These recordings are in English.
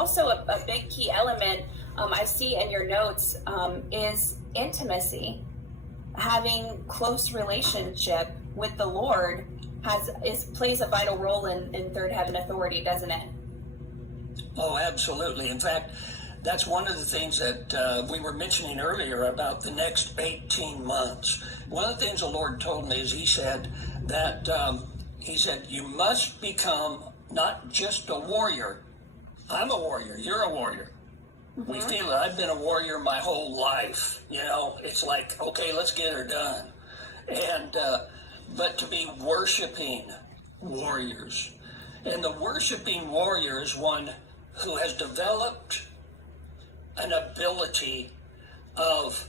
also a big key element I see in your notes is intimacy. Having close relationship with the Lord plays a vital role in third heaven authority, doesn't it? Oh, absolutely. In fact, that's one of the things that we were mentioning earlier about the next 18 months. One of the things the Lord told me is he said that you must become not just a warrior. I'm a warrior. You're a warrior. Mm-hmm. We feel it. I've been a warrior my whole life. You know, it's like, okay, let's get her done. And but to be worshiping warriors. And the worshiping warrior is one who has developed an ability of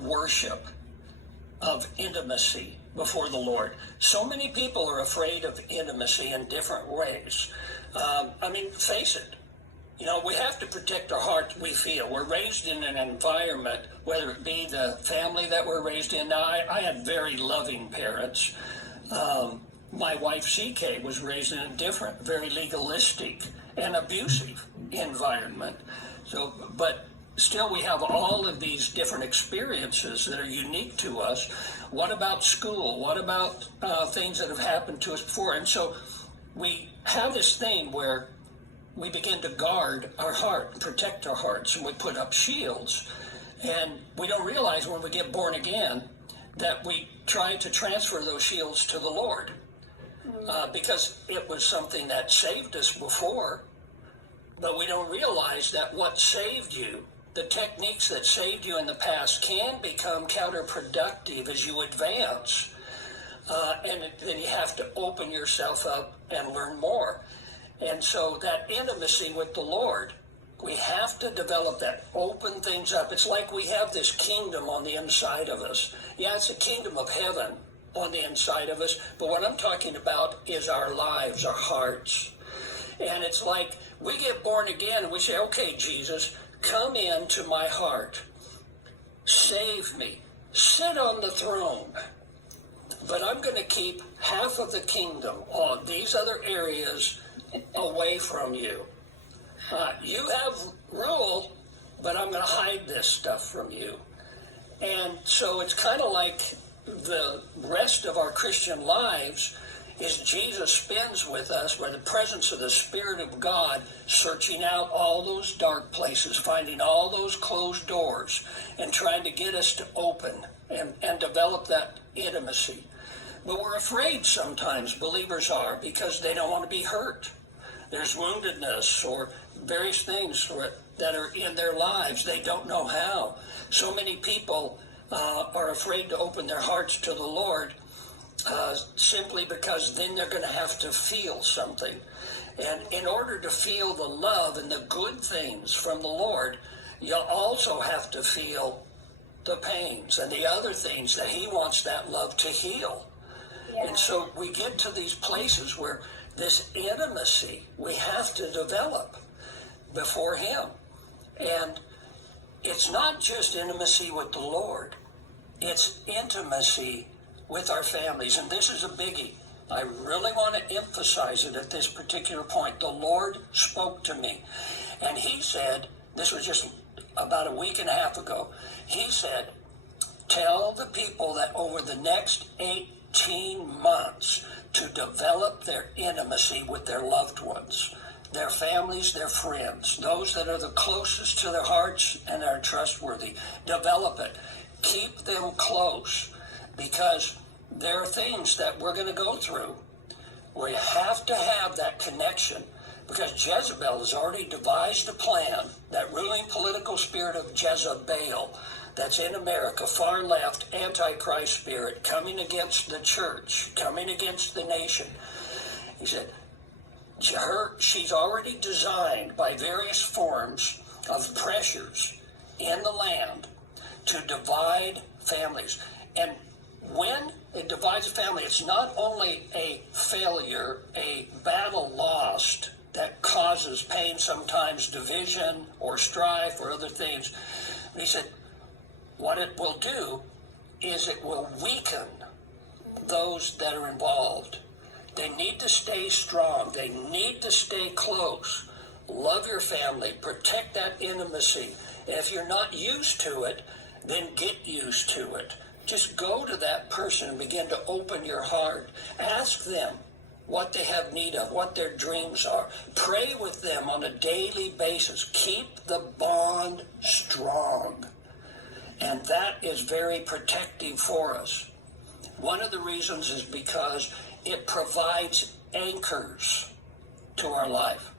worship, of intimacy before the Lord. So many people are afraid of intimacy in different ways. Face it. You know, we have to protect our heart. We feel we're raised in an environment, whether it be the family that we're raised in. Now, I had very loving parents. My wife, CK, was raised in a different, very legalistic and abusive environment. So, but still we have all of these different experiences that are unique to us. What about school? What about things that have happened to us before? And so we have this thing where we begin to guard our heart, protect our hearts, and we put up shields. And we don't realize when we get born again that we try to transfer those shields to the Lord. Because it was something that saved us before, but we don't realize that what saved you, the techniques that saved you in the past, can become counterproductive as you advance. And then you have to open yourself up and learn more. And so that intimacy with the Lord, we have to develop that, open things up. It's like we have this kingdom on the inside of us. Yeah, it's a kingdom of heaven on the inside of us, but what I'm talking about is our lives, our hearts. And it's like we get born again and we say, okay, Jesus, come into my heart, save me, sit on the throne, but I'm going to keep half of the kingdom on these other areas away from you. You have rule, but I'm going to hide this stuff from you. And so it's kind of like the rest of our Christian lives is Jesus spends with us where the presence of the Spirit of God searching out all those dark places, finding all those closed doors and trying to get us to open and develop that intimacy. But we're afraid sometimes, believers are, because they don't want to be hurt. There's woundedness or various things that are in their lives. They don't know how. So many people are afraid to open their hearts to the Lord simply because then they're going to have to feel something. And in order to feel the love and the good things from the Lord, you'll also have to feel the pains and the other things that he wants that love to heal. Yeah. And so we get to these places where this intimacy we have to develop before him. And it's not just intimacy with the Lord. It's intimacy with our families. And this is a biggie. I really want to emphasize it at this particular point. The Lord spoke to me. And he said, this was just about a week and a half ago, he said, tell the people that over the next 18 months to develop their intimacy with their loved ones, their families, their friends, those that are the closest to their hearts and are trustworthy. Develop it. Keep them close, because there are things that we're going to go through where you have to have that connection, because Jezebel has already devised a plan, that ruling political spirit of Jezebel that's in America, far left, antichrist spirit, coming against the church, coming against the nation. He said, she's already designed by various forms of pressures in the land to divide families. And when it divides a family, it's not only a failure, a battle lost that causes pain, sometimes division or strife or other things. He said, what it will do is it will weaken those that are involved. They need to stay strong. They need to stay close, love your family, protect that intimacy. And if you're not used to it, then get used to it. Just go to that person and begin to open your heart. Ask them what they have need of, what their dreams are. Pray with them on a daily basis. Keep the bond strong. And that is very protective for us. One of the reasons is because it provides anchors to our life.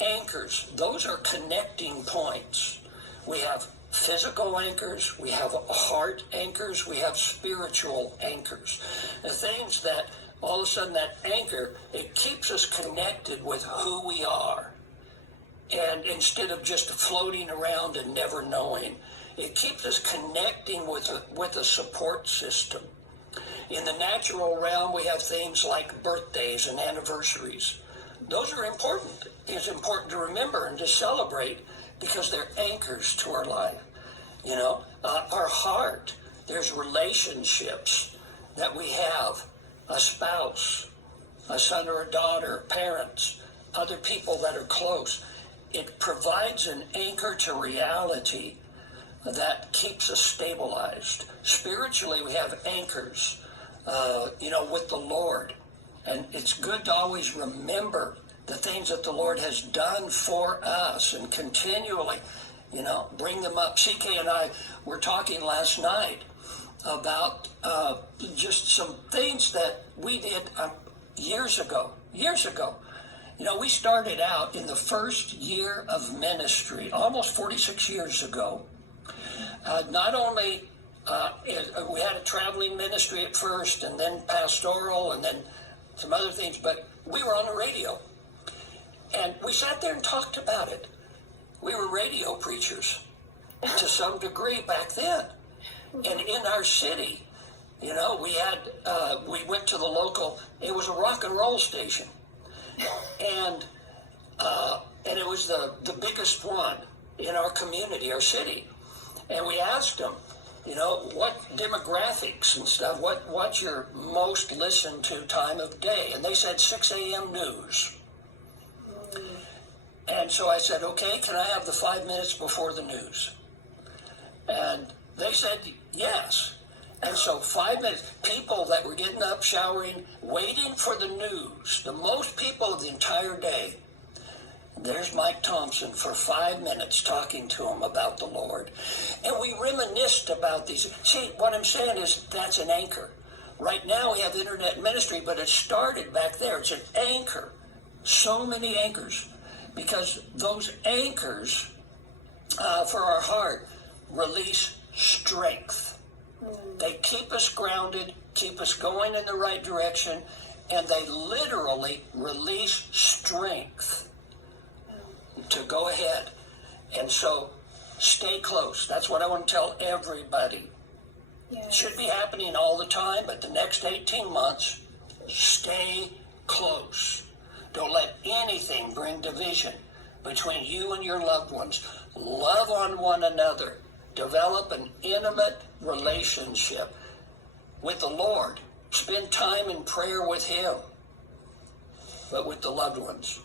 Anchors, those are connecting points. We have physical anchors, we have heart anchors, we have spiritual anchors. The things that all of a sudden that anchor, it keeps us connected with who we are. And instead of just floating around and never knowing, it keeps us connecting with a support system. In the natural realm, we have things like birthdays and anniversaries. Those are important. It's important to remember and to celebrate because they're anchors to our life. You know, our heart, there's relationships that we have, a spouse, a son or a daughter, parents, other people that are close. It provides an anchor to reality that keeps us stabilized. Spiritually, we have anchors, with the Lord. And it's good to always remember the things that the Lord has done for us and continually, bring them up. CK and I were talking last night about just some things that we did years ago. We started out in the first year of ministry, almost 46 years ago. Not only we had a traveling ministry at first, and then pastoral, and then some other things, but we were on the radio. And we sat there and talked about it. We were radio preachers to some degree back then. And in our city, we went to the local, it was a rock and roll station. And it was the biggest one in our community, our city. And we asked them, what demographics and stuff, what's your most listened to time of day? And they said 6 a.m. news. And so I said, okay, can I have the 5 minutes before the news? And they said yes. And so 5 minutes, people that were getting up, showering, waiting for the news, the most people of the entire day. There's Mike Thompson for 5 minutes talking to him about the Lord. And we reminisced about these. See, what I'm saying is that's an anchor. Right now we have internet ministry, but it started back there. It's an anchor. So many anchors. Because those anchors for our heart release strength. They keep us grounded, keep us going in the right direction, and they literally release strength to go ahead. And so stay close. That's what I want to tell everybody. Yes. It should be happening all the time, but the next 18 months, stay close. Don't let anything bring division between you and your loved ones. Love on one another. Develop an intimate relationship with the Lord. Spend time in prayer with Him, but with the loved ones.